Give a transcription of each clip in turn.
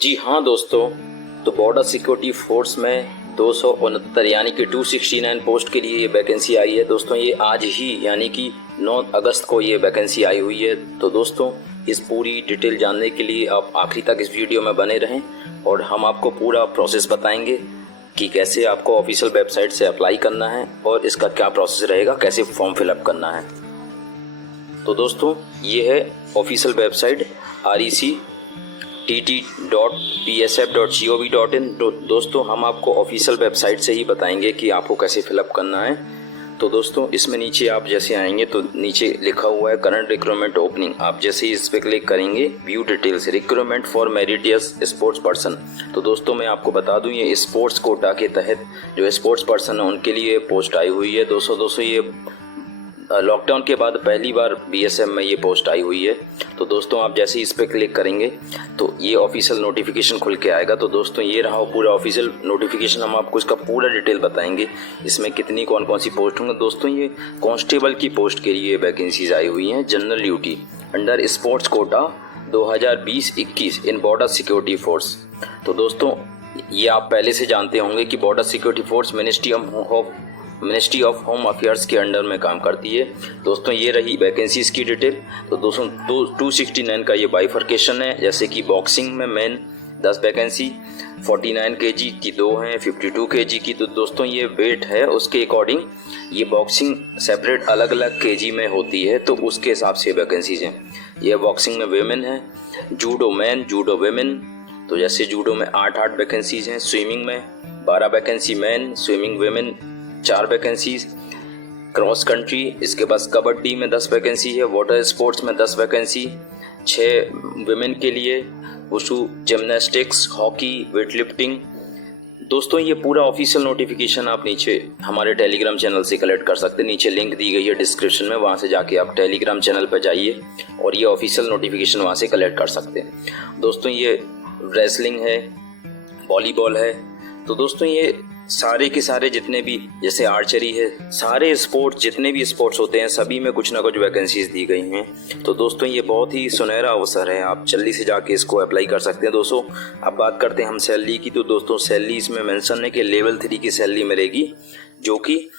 जी हाँ दोस्तों, तो बॉर्डर सिक्योरिटी फोर्स में 269 यानी कि 269 पोस्ट के लिए ये वैकेंसी आई है। दोस्तों ये आज ही यानी कि 9 अगस्त को ये वैकेंसी आई हुई है। तो दोस्तों इस पूरी डिटेल जानने के लिए आप आखिरी तक इस वीडियो में बने रहें और हम आपको पूरा प्रोसेस बताएंगे कि कैसे आपको ऑफिशियल वेबसाइट से अप्लाई करना है और इसका क्या प्रोसेस रहेगा, कैसे फॉर्म फिलअप करना है। तो दोस्तों ये है ऑफिशियल वेबसाइट rect.psf.gov.in। दोस्तों हम आपको ऑफिशियल वेबसाइट से ही बताएंगे कि आपको कैसे फिलअप करना है। तो दोस्तों इसमें नीचे आप जैसे आएंगे तो नीचे लिखा हुआ है करंट रिक्रूटमेंट ओपनिंग। आप जैसे ही इस पर क्लिक करेंगे view details recruitment for meritorious sports person. तो दोस्तों मैं आपको बता दूं ये स्पोर्ट्स कोटा के तहत जो स्पोर्ट्स पर्सन है उनके लिए पोस्ट आई हुई है। दोस्तों ये लॉकडाउन के बाद पहली बार बीएसएफ में ये पोस्ट आई हुई है। तो दोस्तों आप जैसे ही इस पर क्लिक करेंगे तो ये ऑफिशियल नोटिफिकेशन खुल के आएगा। तो दोस्तों ये रहा पूरा ऑफिशियल नोटिफिकेशन। हम आपको इसका पूरा डिटेल बताएंगे इसमें कितनी कौन कौन सी पोस्ट होंगे। दोस्तों ये कांस्टेबल की पोस्ट के लिए वैकेंसीज आई हुई हैं, general duty under sports quota 2020-21 इन बॉर्डर सिक्योरिटी फोर्स। तो दोस्तों ये आप पहले से जानते होंगे कि border security force ministry of home affairs के अंडर में काम करती है। दोस्तों ये रही वैकेंसीज की डिटेल। तो दोस्तों 269 का ये बाइफर्केशन है, जैसे कि बॉक्सिंग में मेन 10 वैकेंसी, 49 kg की 2 हैं, 52 kg की। तो दोस्तों ये वेट है उसके अकॉर्डिंग ये बॉक्सिंग सेपरेट अलग अलग kg में होती है, तो उसके हिसाब से वैकेंसीज हैं। ये बॉक्सिंग में वेमेन है, जूडो मैन, जूडो वेमेन। तो जैसे जूडो में 8 वैकेंसीज हैं, स्विमिंग में 12 vacancy man, swimming women 4 vacancies, cross country, इसके पास कबड्डी में 10 वैकेंसी है, वाटर स्पोर्ट्स में 10 वैकेंसी, 6 वुमेन के लिए, wushu, gymnastics, hockey, weight lifting. दोस्तों ये पूरा ऑफिशियल नोटिफिकेशन आप नीचे हमारे टेलीग्राम चैनल से कलेक्ट कर सकते हैं। नीचे लिंक दी गई है डिस्क्रिप्शन में, वहाँ से जाके आप टेलीग्राम चैनल पर जाइए और ये ऑफिशियल नोटिफिकेशन वहाँ से कलेक्ट कर सकते हैं। दोस्तों ये रेसलिंग है, वॉलीबॉल है। तो दोस्तों ये सारे के सारे जितने भी जैसे आर्चरी है, सारे स्पोर्ट्स जितने भी स्पोर्ट्स होते हैं सभी में कुछ ना कुछ वैकेंसीज दी गई हैं। तो दोस्तों ये बहुत ही सुनहरा अवसर है, आप जल्दी से जाके इसको अप्लाई कर सकते हैं। दोस्तों अब बात करते हैं हम सैलरी की। तो दोस्तों सैलरी इसमें मेंशन है कि लेवल 3 की सैलरी मिलेगी, जो कि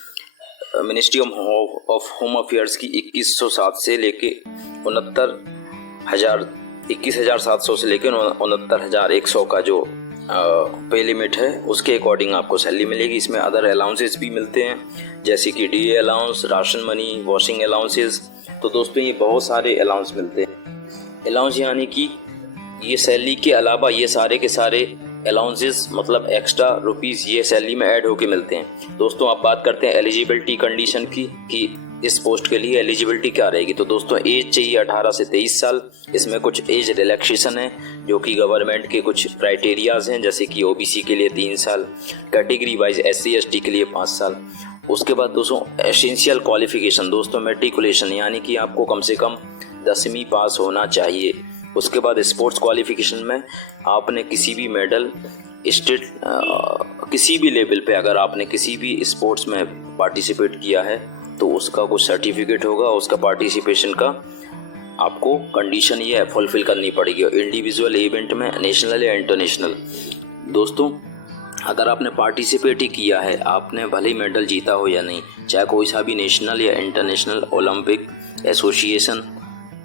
मिनिस्ट्री ऑफ होम अफेयर्स की 2107 से लेके 21,700 से लेकर 69,100 का जो पे लिमिट है उसके अकॉर्डिंग आपको सैलरी मिलेगी। इसमें अदर अलाउंसेस भी मिलते हैं, जैसे कि DA allowance, ration money, washing allowances. तो दोस्तों ये बहुत सारे अलाउंस मिलते हैं। अलाउंस यानी कि ये सैलरी के अलावा ये सारे के सारे अलाउंसेस मतलब एक्स्ट्रा रुपीस ये सैलरी में ऐड होके मिलते हैं। दोस्तों आप बात करते हैं एलिजिबिलिटी कंडीशन की कि इस पोस्ट के लिए एलिजिबिलिटी क्या रहेगी। तो दोस्तों एज चाहिए 18 से 23 साल। इसमें कुछ एज रिलैक्सेशन है जो कि गवर्नमेंट के कुछ क्राइटेरियाज हैं, जैसे कि ओबीसी के लिए 3 साल, कैटेगरी वाइज एससी एसटी के लिए 5 साल। उसके बाद दोस्तों एसेंशियल क्वालिफिकेशन, दोस्तों मैट्रिकुलेशन यानी कि आपको कम से कम 10वीं पास होना चाहिए। उसके बाद स्पोर्ट्स क्वालिफिकेशन में आपने किसी भी मेडल स्टेट किसी भी लेवल पे अगर आपने किसी भी स्पोर्ट्स में पार्टिसिपेट किया है तो उसका कुछ सर्टिफिकेट होगा, उसका पार्टिसिपेशन का आपको कंडीशन ये फुलफिल करनी पड़ेगी इंडिविजुअल इवेंट में, नेशनल या इंटरनेशनल। दोस्तों अगर आपने पार्टिसिपेट ही किया है, आपने भले ही मेडल जीता हो या नहीं, चाहे कोई सा भी नेशनल या इंटरनेशनल ओलंपिक एसोसिएशन,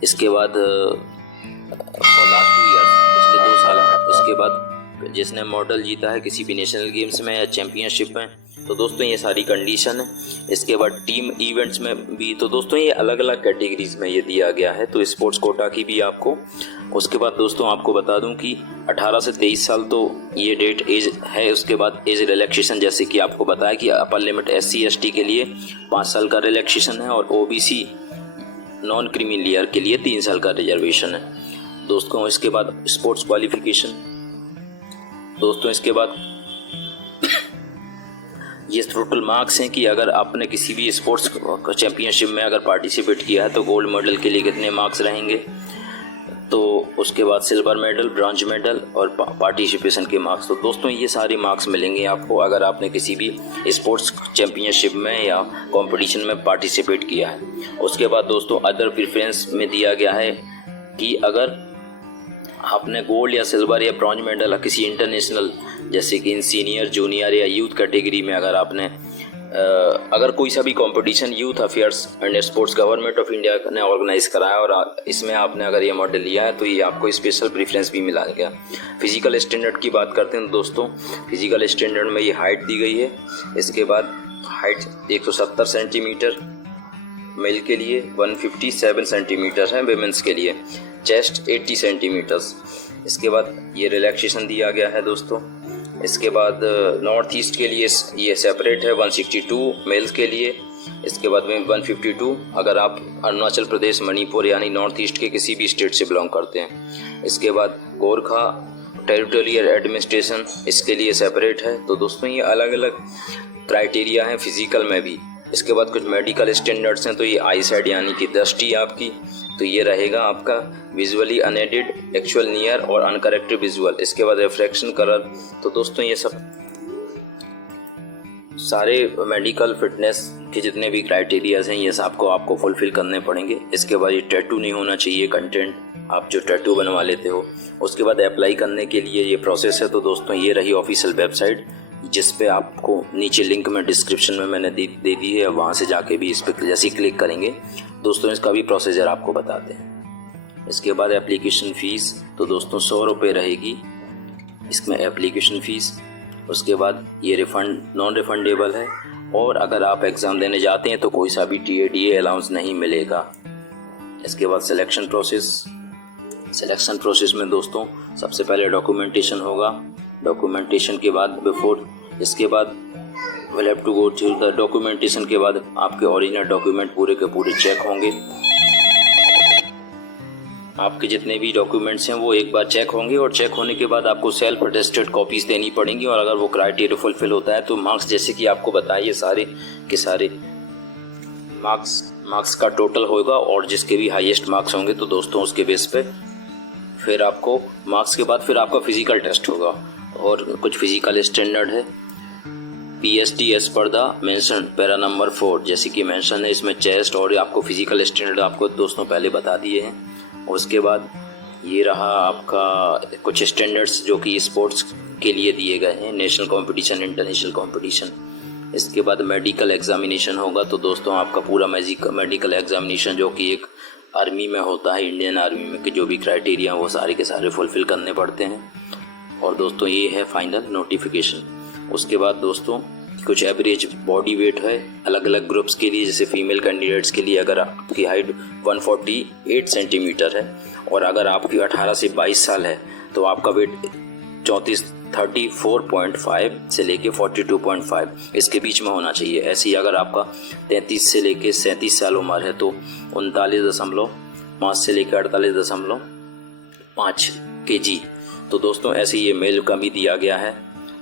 इसके बाद फॉर लास्ट 2 ईयर्स पिछले 2 साल, उसके बाद जिसने मेडल जीता है किसी भी नेशनल गेम्स में या चैंपियनशिप में। तो दोस्तों ये सारी कंडीशन है। इसके बाद टीम इवेंट्स में भी। तो दोस्तों ये अलग अलग कैटेगरीज में ये दिया गया है, तो स्पोर्ट्स कोटा की भी आपको। उसके बाद दोस्तों आपको बता दूं कि 18 से 23 साल तो ये डेट एज है। उसके बाद एज रिलैक्सेशन, जैसे कि आपको बताया कि अपर लिमिट एससी एसटी के लिए 5 साल का रिलैक्सेशन है और ओबीसी नॉन क्रीमी लेयर के लिए 3 साल का रिजर्वेशन है। दोस्तों इसके बाद स्पोर्ट्स क्वालिफिकेशन। दोस्तों इसके बाद ये टोटल मार्क्स हैं कि अगर आपने किसी भी स्पोर्ट्स चैंपियनशिप में अगर पार्टिसिपेट किया है तो गोल्ड मेडल के लिए कितने मार्क्स रहेंगे। तो उसके बाद सिल्वर मेडल, ब्रॉन्ज मेडल और पार्टिसिपेशन के मार्क्स। तो दोस्तों ये सारे मार्क्स मिलेंगे आपको अगर आपने किसी भी स्पोर्ट्स चैंपियनशिप में या कंपटीशन में पार्टिसिपेट किया है। उसके बाद दोस्तों अदर प्रेफरेंस में दिया गया है कि अगर आपने गोल्ड या सिल्वर या ब्रॉन्ज मेडल किसी इंटरनेशनल जैसे कि इन सीनियर जूनियर या यूथ कैटेगरी में अगर कोई सा भी competition youth affairs and sports government of India ने ऑर्गेनाइज कराया और इसमें आपने अगर ये मॉडल लिया है तो ये आपको स्पेशल प्रेफरेंस भी मिला गया। फिजिकल स्टैंडर्ड की बात करते हैं तो दोस्तों फिजिकल स्टैंडर्ड में ये हाइट दी गई है। इसके बाद हाइट 170 सेंटीमीटर मेल के लिए, 157 सेंटीमीटर है विमेंस के लिए, चेस्ट 80 सेंटीमीटर्स। इसके बाद ये रिलैक्सेशन दिया गया है दोस्तों। इसके बाद नॉर्थ ईस्ट के लिए ये सेपरेट है 162 मेल्स के लिए। इसके बाद में 152 अगर आप अरुणाचल प्रदेश मणिपुर यानी नॉर्थ ईस्ट के किसी भी स्टेट से बिलोंग करते हैं। इसके बाद गोरखा टेरिटोरियल एडमिनिस्ट्रेशन इसके लिए सेपरेट है। तो दोस्तों ये अलग अलग क्राइटेरिया हैं फिजिकल में भी। इसके बाद कुछ मेडिकल स्टैंडर्ड्स हैं। तो ये आई साइड यानी कि दृष्टि आपकी, तो ये रहेगा आपका विजुअली अनएडेड, एक्चुअल नियर और अनकरेक्टेड विजुअल। इसके बाद रिफ्रैक्शन कलर। तो दोस्तों ये सब सारे मेडिकल फिटनेस के जितने भी क्राइटेरियाज हैं ये सब आपको फुलफिल करने पड़ेंगे। इसके बाद ये टैटू नहीं होना चाहिए कंटेंट, आप जो टैटू बनवा लेते हो। उसके बाद अप्लाई करने के लिए ये प्रोसेस है। तो दोस्तों ये रही ऑफिशियल वेबसाइट जिस पे आपको नीचे लिंक में डिस्क्रिप्शन में मैंने दे दी है, वहाँ से जाके भी इस पर जैसे ही क्लिक करेंगे दोस्तों इसका भी प्रोसीजर आपको बताते हैं। इसके बाद एप्लीकेशन फ़ीस तो दोस्तों 100 रुपये रहेगी इसमें एप्लीकेशन फ़ीस। उसके बाद ये रिफ़ंड नॉन रिफ़ंडेबल है और अगर आप एग्ज़ाम देने जाते हैं तो कोई सा भी TADA अलाउंस नहीं मिलेगा। इसके बाद सिलेक्शन प्रोसेस में दोस्तों सबसे पहले डॉक्यूमेंटेशन होगा। डॉक्यूमेंटेशन के बाद इसके बाद will have to go through the documentation के बाद आपके ओरिजिनल डॉक्यूमेंट पूरे के पूरे चेक होंगे। आपके जितने भी डॉक्यूमेंट्स हैं वो एक बार चेक होंगे और चेक होने के बाद आपको सेल्फ अटेस्टेड कॉपीज़ देनी पड़ेंगी और अगर वो क्राइटेरिया फुलफिल होता है तो मार्क्स जैसे कि आपको बताइए सारे के सारे मार्क्स का टोटल होगा और जिसके भी हाईएस्ट मार्क्स होंगे तो दोस्तों उसके बेस पे फिर आपको मार्क्स के बाद फिर आपका फिजिकल टेस्ट होगा। और कुछ फिजिकल स्टैंडर्ड है PSD as per the mention para number 4 जैसे कि मेंशन है इसमें चेस्ट और आपको फिजिकल स्टैंडर्ड आपको दोस्तों पहले बता दिए हैं। उसके बाद ये रहा आपका कुछ स्टैंडर्ड्स जो कि स्पोर्ट्स के लिए दिए गए हैं, नेशनल कंपटीशन, इंटरनेशनल कंपटीशन। इसके बाद मेडिकल एग्जामिनेशन होगा। तो दोस्तों आपका पूरा मेडिकल एग्जामिनेशन जो कि एक आर्मी में होता है, इंडियन आर्मी में के जो भी क्राइटेरिया वो सारे के सारे फुलफ़िल करने पड़ते हैं। और दोस्तों ये है फाइनल नोटिफिकेशन। उसके बाद दोस्तों कुछ एवरेज बॉडी वेट है अलग अलग ग्रुप्स के लिए। जैसे फीमेल कैंडिडेट्स के लिए अगर आपकी हाइट 148 सेंटीमीटर है और अगर आपकी 18 से 22 साल है तो आपका वेट 34.5 से लेके 42.5 इसके बीच में होना चाहिए। ऐसे ही अगर आपका 33 से लेके 37 साल उम्र है तो 39.5 से लेकर 48.5 kg। तो दोस्तों ऐसे ये मेल का भी दिया गया है।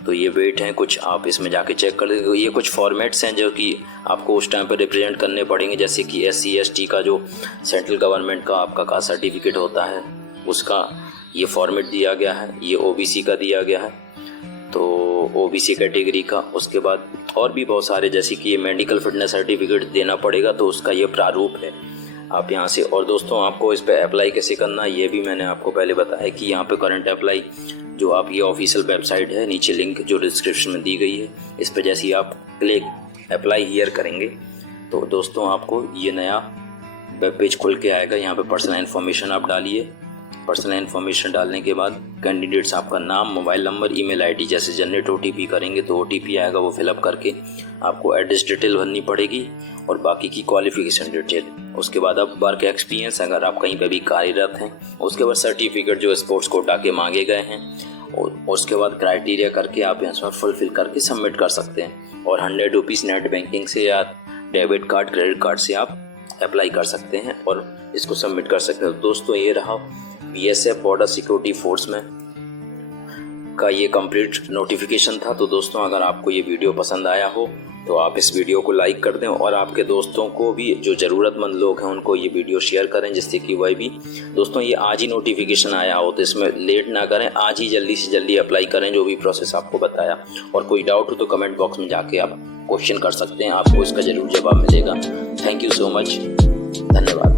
तो ये वेट हैं कुछ, आप इसमें जाके चेक कर लेंगे। ये कुछ फॉर्मेट्स हैं जो कि आपको उस टाइम पर रिप्रेजेंट करने पड़ेंगे। जैसे कि SC ST का जो सेंट्रल गवर्नमेंट का आपका कास्ट सर्टिफिकेट होता है उसका ये फॉर्मेट दिया गया है। ये OBC का दिया गया है तो OBC कैटेगरी का। उसके बाद और भी बहुत सारे जैसे कि ये मेडिकल फिटनेस सर्टिफिकेट देना पड़ेगा तो उसका ये प्रारूप है आप यहाँ से। और दोस्तों आपको इस पर अप्लाई कैसे करना ये भी मैंने आपको पहले बताया कि यहाँ पे करंट अप्लाई जो आप ये ऑफिशियल वेबसाइट है, नीचे लिंक जो डिस्क्रिप्शन में दी गई है, इस पर जैसे ही आप क्लिक अप्लाई हियर करेंगे तो दोस्तों आपको ये नया वेब पेज खुल के आएगा। यहाँ पे पर्सनल इन्फॉर्मेशन आप डालिए। पर्सनल इन्फॉर्मेशन डालने के बाद कैंडिडेट्स आपका नाम, मोबाइल नंबर, ईमेल आईडी जैसे जनरेट OTP करेंगे तो OTP आएगा, वो फिलअप करके आपको एड्रेस डिटेल भरनी पड़ेगी और बाकी की क्वालिफिकेशन डिटेल। उसके बाद अब वर्क एक्सपीरियंस अगर आप कहीं पे भी कार्यरत हैं। उसके बाद सर्टिफिकेट जो स्पोर्ट्स कोटा के मांगे गए हैं और उसके बाद क्राइटेरिया करके आप यहाँ पर फुलफिल करके सबमिट कर सकते हैं। और 100 रुपीज़ नेट बैंकिंग से या डेबिट कार्ड, क्रेडिट कार्ड से आप अप्लाई कर सकते हैं और इसको सबमिट कर सकते हैं। दोस्तों ये रहा BSF बॉर्डर सिक्योरिटी फोर्स में का ये कंप्लीट नोटिफिकेशन था। तो दोस्तों अगर आपको ये वीडियो पसंद आया हो तो आप इस वीडियो को लाइक कर दें और आपके दोस्तों को भी जो ज़रूरतमंद लोग हैं उनको ये वीडियो शेयर करें जिससे कि वह भी दोस्तों ये आज ही नोटिफिकेशन आया हो तो इसमें लेट ना करें, आज ही जल्दी से जल्दी अप्लाई करें जो भी प्रोसेस आपको बताया। और कोई डाउट हो तो कमेंट बॉक्स में जाके आप क्वेश्चन कर सकते हैं, आपको इसका ज़रूर जवाब मिलेगा। थैंक यू सो मच, धन्यवाद।